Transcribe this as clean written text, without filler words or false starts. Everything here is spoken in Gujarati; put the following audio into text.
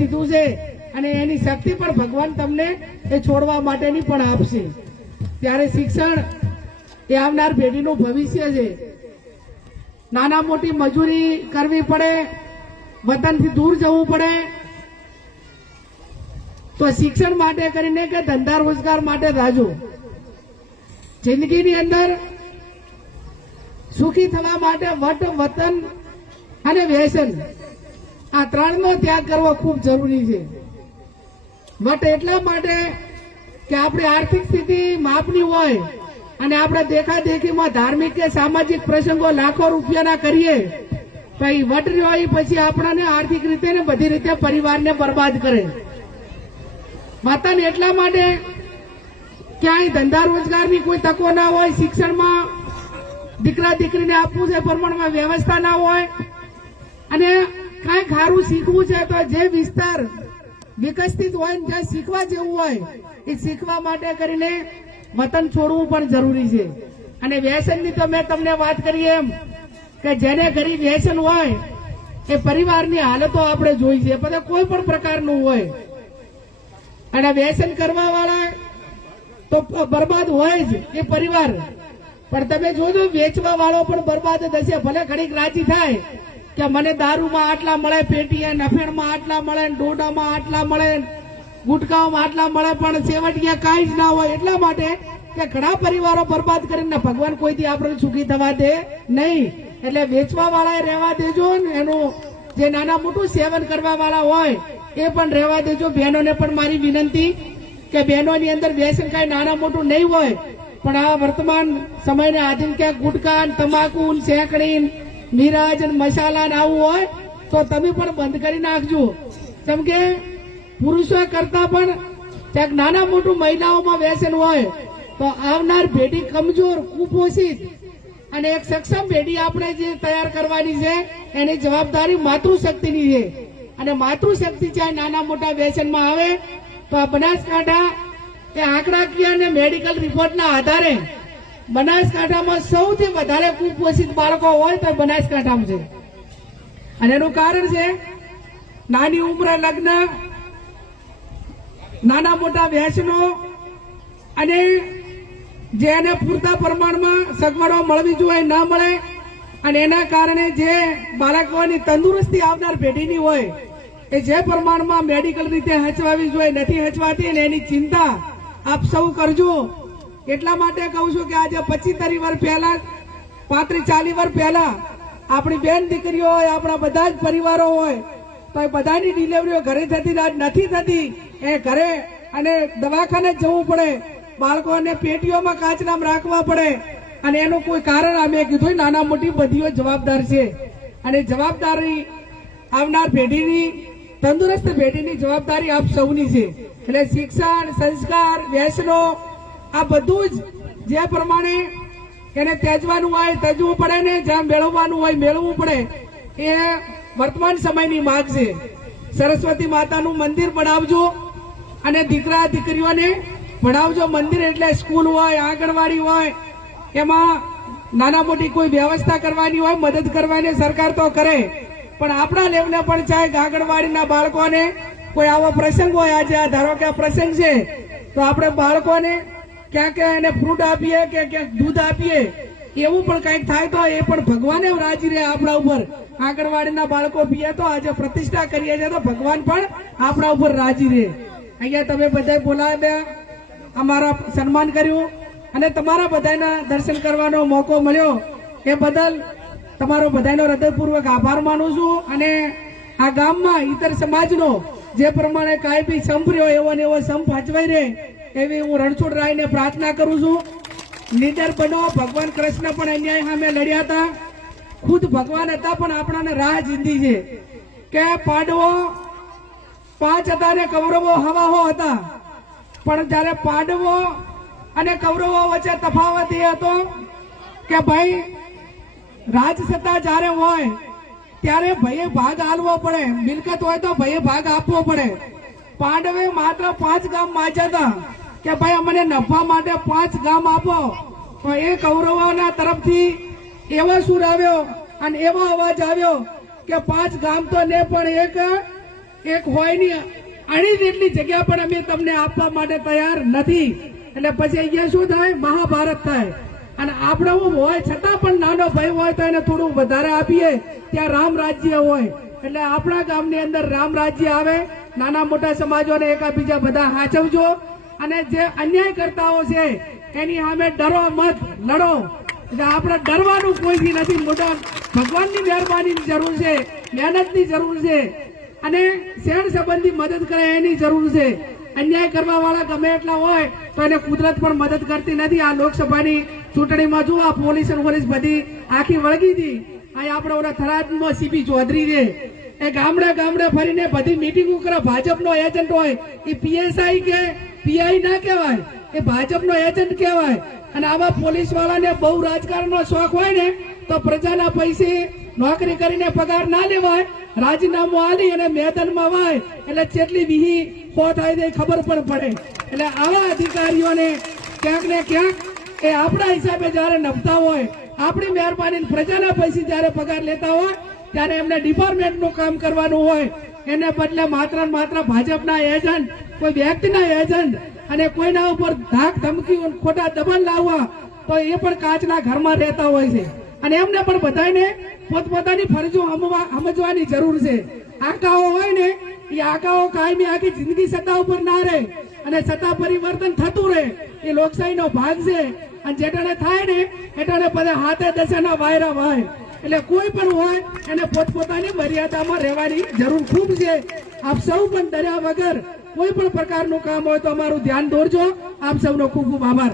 દીધું છે અને એની શક્તિ પણ ભગવાન તમને એ છોડવા માટેની પણ આપશે। ત્યારે શિક્ષણ એ આવનાર પેઢીનું ભવિષ્ય છે। નાના મોટી મજૂરી કરવી પડે, વતનથી દૂર જવું પડે, તો શિક્ષણ માટે કરીને કે ધંધા રોજગાર માટે રાજો જિંદગીની અંદર સુખી થવા માટે વટ, વતન અને વ્યસન આ ત્રણનો ત્યાગ કરવો ખૂબ જરૂરી છે। વટ એટલા માટે કે આપણી આર્થિક સ્થિતિ માપની હોય અને આપણે દેખાદેખીમાં ધાર્મિક કે સામાજિક પ્રસંગો લાખો રૂપિયાના કરીએ, પછી વટ રહ્યો પછી આપણને આર્થિક રીતે ને બધી રીતે પરિવારને બરબાદ કરે। વતન એટલા માટે ક્યાંય ધંધા રોજગારની કોઈ તકો ના હોય, શિક્ષણમાં દીકરા દીકરીને આપવું છે પ્રમાણમાં વ્યવસ્થા ના હોય, અને કઈ ખારું શીખવું છે તો જે વિસ્તાર વિકસિત હોય જ્યાં શીખવા જેવું હોય એ શીખવા માટે કરીને વતન છોડવું પણ જરૂરી છે। અને વ્યસનની તો મેં તમને વાત કરી એમ કે જેને ઘરે વ્યસન હોય એ પરિવારની હાલતો આપણે જોઈ છે, બધા કોઈ પણ પ્રકારનું હોય, અને વ્યસન કરવા વાળા તો બરબાદ હોય જ એ પરિવાર, પણ તમે જોજો વેચવા વાળો પણ બરબાદ થશે। ભલે ઘડીક રાજી થાય કે મને દારૂમાં આટલા મળે, પેટીએ નફેણમાં આટલા મળે, ડોડામાં આટલા મળે, ગુટકાઓમાં આટલા મળે, પણ છેવટિયા કાંઈ જ ના હોય। એટલા માટે કે ઘણા પરિવારો બરબાદ કરીને ભગવાન કોઈથી આપણે સુખી થવા દે નહીં, એટલે વેચવા વાળાએ રહેવા દેજો ને એનું જે નાના મોટું સેવન કરવા વાળા હોય એ પણ રહેવા દેજો। બહેનોને પણ મારી વિનંતી કે બહેનોની અંદર વ્યસન કાંઈ નાના મોટું નહીં હોય, પણ આ વર્તમાન સમયને આધીન ક્યાંક ગુટકા, તમાકુ, શેકડી, મિરાજ, મસાલા આવું હોય તો તમે પણ બંધ કરી નાખજો। જેમ કે પુરુષો કરતા પણ ક્યાંક નાના મોટું મહિલાઓમાં વ્યસન હોય તો આવનાર પેઢી કમજોર, કુપોષિત અને એક સક્ષમ પેઢી આપણે જે તૈયાર કરવાની છે એની જવાબદારી માતૃશક્તિની છે। અને માતૃશક્તિ ચાહે નાના મોટા વ્યસનમાં આવે તો આ બનાસકાંઠા એ આંકડાકીય અને મેડિકલ રિપોર્ટના આધારે બનાસકાંઠામાં સૌથી વધારે કુપોષિત બાળકો હોય તો બનાસકાંઠામાં છે। અને એનું કારણ છે નાની ઉંમરે લગ્ન, નાના મોટા વ્યસનો, અને જેને પૂરતા પ્રમાણમાં સગવડો મળવી જોઈએ ન મળે, અને એના કારણે જે બાળકોની તંદુરસ્તી આવનાર પેઢીની હોય એ જે પ્રમાણમાં મેડિકલ રીતે હચવાવી જોઈએ નથી હચવાતી, અને એની ચિંતા આપ સૌ કરજો। એટલા માટે કહું છું કે આજે 25-30 વર્ષ પહેલા, 35-40 વર્ષ પહેલા આપણી બેન દીકરીઓ હોય, આપણા બધા જ પરિવારો હોય તો એ બધાની ડિલિવરીઓ ઘરે થતી નથી થતી, એ ઘરે અને દવાખાને જવું પડે, બાળકોને પેટીઓમાં કાચનામ રાખવા પડે, અને એનું કોઈ કારણ અમે કીધું નાના મોટી બધીઓ જવાબદાર છે। અને જવાબદારી આવનાર પેઢીની, તંદુરસ્ત પેઢીની જવાબદારી આપ સૌની છે। એટલે શિક્ષણ, સંસ્કાર, વ્યસનો આ બધું જ જે પ્રમાણે એને ત્યજવાનું હોય ત્યજવું પડે ને જ્યાં મેળવવાનું હોય મેળવવું પડે, એ વર્તમાન સમયની માંગ છે। સરસ્વતી માતાનું મંદિર બનાવજો અને દીકરા દીકરીઓને ભણાવજો। મંદિર એટલે સ્કૂલ હોય, આંગણવાડી હોય, એમાં નાના મોટી કોઈ વ્યવસ્થા કરવાની હોય, મદદ કરવાની સરકાર તો કરે, પણ આપણા લેવલે પણ ચાહે આંગણવાડીના બાળકોને કોઈ આવો પ્રસંગ હોય, આજે આ ધારો કે આ પ્રસંગ છે તો આપણે બાળકોને ક્યાંક એને ફ્રૂટ આપીએ કે ક્યાંક દૂધ આપીએ, એવું પણ કંઈક થાય તો એ પણ ભગવાને રાજી રહે આપણા ઉપર। આંગણવાડીના બાળકો પીએ તો આજે પ્રતિષ્ઠા કરીએ છીએ તો ભગવાન પણ આપણા ઉપર રાજી રહે। અહીંયા તમે બધા બોલાવ્યા, અમારા સન્માન કર્યું અને તમારા બધાના દર્શન કરવાનો મોકો મળ્યો એ બદલ તમારો બધાનો હૃદયપૂર્વક આભાર માનું છું। અને આ ગામમાં ઇતર સમાજનો જે પ્રમાણે કાંઈ બી સંપ રહ્યો એવો ને એવો સંપ હચવાઈ રહે એવી હું રણછોડરાયને પ્રાર્થના કરું છું। નીડર બનો। ભગવાન કૃષ્ણ પણ અન્યાય સામે લડ્યા હતા, ખુદ ભગવાન હતા, પણ આપણાને રાહ ચીંધી છે કે પાંડવો 5 હતા ને કૌરવો હવાહો હતા, પણ જયારે પાંડવો અને કૌરવો વચ્ચે તફાવત એ હતો કે ભાઈ રાજસત્તા જયારે હોય ત્યારે ભાઈએ ભાગ આલવો પડે, મિલકત હોય તો ભાઈએ ભાગ આપવો પડે। પાંડવે માત્ર 5 ગામ માંગ્યા હતા કે ભાઈ અમને નફા માટે 5 ગામ આપો, તો એ કૌરવોના તરફથી એવો સુર આવ્યો અને એવો અવાજ આવ્યો કે 5 ગામ તો ને પણ એક હોય નહીં આની જેટલી જગ્યા પણ અમે તમને આપવા માટે તૈયાર નથી. એટલે પછી અહીંયા શું થાય, મહાભારત થાય. અને આપણે હોય છતાં પણ નાનો ભાઈ હોય તો એને થોડું વધારે આપીએ, ત્યાં રામ રાજ્ય હોય. એટલે આપણા ગામની અંદર રામ રાજ્ય આવે. નાના મોટા સમાજોને એકાબીજા બધા સાચવજો. અને જે અન્યાય કરતાઓ છે એની સામે ડરો મત, લડો. એટલે આપણે ડરવાનું કોઈથી નથી. મોટા ભગવાનની મહેરબાનીની જરૂર છે, મહેનતની જરૂર છે, અને શેણ સંબંધી મદદ કરે એની જરૂર છે. અન્યાય કરવા વાળા ગમે એટલા હોય તો એને કુદરત પણ મદદ કરતી નથી. આ લોકસભાની ચૂંટણીમાં જો આ પોલીસ બધી આખી વળગી હતી. અહીં આપણે ઓલા થરાદમાં સીપી ચૌધરી છે, એ ગામડે ગામડે ફરીને બધી મીટિંગો કરે. ભાજપનો એજન્ટ હોય એ પીએસઆઈ કે પીઆઈ ના કહેવાય, એ ભાજપનો એજન્ટ કહેવાય. અને આવા પોલીસ વાળાને બહુ રાજકારણનો શોખ હોય ને તો પ્રજાના પૈસે નોકરી કરીને પગાર ના લેવાય, રાજીનામું આલી અને મેદાનમાં વાય એટલે જેટલી વીહી ખો થાય તે ખબર પણ પડે. એટલે આવા અધિકારીઓને ક્યાંક ને ક્યાંક એ આપણા હિસાબે જયારે નભતા હોય, આપણી મહેરબાની પ્રજાના પૈસે જયારે પગાર લેતા હોય ત્યારે એમને ડિપાર્ટમેન્ટનું કામ કરવાનું હોય. એને બદલે માત્ર ને માત્ર ભાજપના એજન્ટ, કોઈ વ્યક્તિના એજન્ટ અને કોઈના ઉપર ધાક ધમકી ખોટા દબાણ લાવવા, તો એ પણ કાચના ઘરમાં રહેતા હોય છે. અને એમને પણ બધાને પોતપોતાની ફરજો સમજવાની જરૂર છે. આકાઓ હોય ને એ આકાઓ કાયમી આખી જિંદગી સત્તા ઉપર ના રહે, અને સત્તા પરિવર્તન થતું રહે. એ લોકશાહીનો ભાગ છે. અને જેટાને થાય ને એટાને બધા હાથે દશાના વાયરા વાય. એટલે કોઈ પણ હોય એને પોતપોતાની મર્યાદામાં રહેવાની જરૂર ખૂબ છે. આપ સૌ પણ ડર્યા વગર કોઈ પણ પ્રકારનું કામ હોય તો અમારું ધ્યાન દોરજો. આપ સૌનો ખૂબ ખૂબ આભાર.